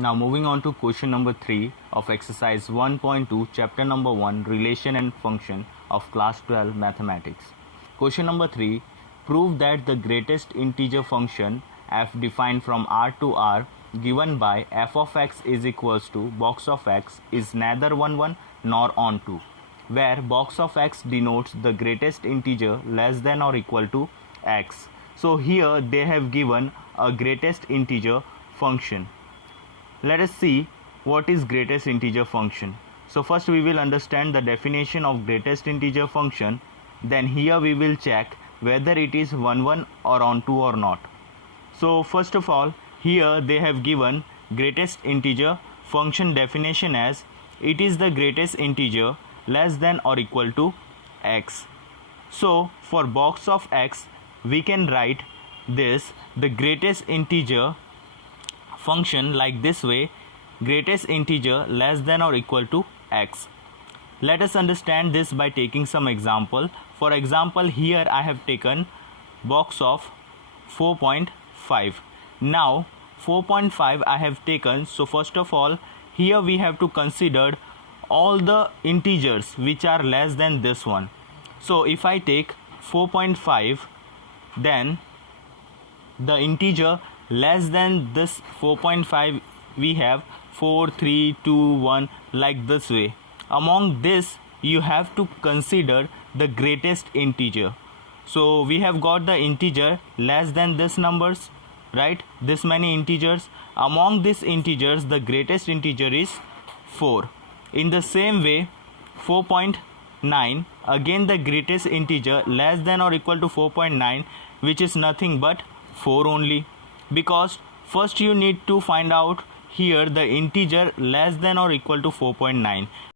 Now moving on to question number 3 of exercise 1.2 chapter number 1 relation and function of class 12 mathematics. Question number 3, prove that the greatest integer function f defined from R to R given by f of x is equals to box of x is neither 1 nor on 2, where box of x denotes the greatest integer less than or equal to x. So here they have given a greatest integer function. Let us see what is greatest integer function. So first we will understand the definition of greatest integer function. Then here we will check whether it is 1 or on 2 or not. So first of all, here they have given greatest integer function definition as it is the greatest integer less than or equal to x. So for box of x we can write this the greatest integer function like this way: greatest integer less than or equal to x. Let us understand this by taking some example. For example, here I have taken box of 4.5. Now 4.5 I have taken. So first of all, here we have to consider all the integers which are less than this one. So if I take 4.5, then the integer less than this 4.5 we have 4, 3, 2, 1, like this way. Among this you have to consider the greatest integer. So we have got the integer less than this numbers, right? This many integers. Among these integers the greatest integer is 4. In the same way 4.9, again the greatest integer less than or equal to 4.9, which is nothing but 4 only, because first you need to find out here the integer less than or equal to 4.9.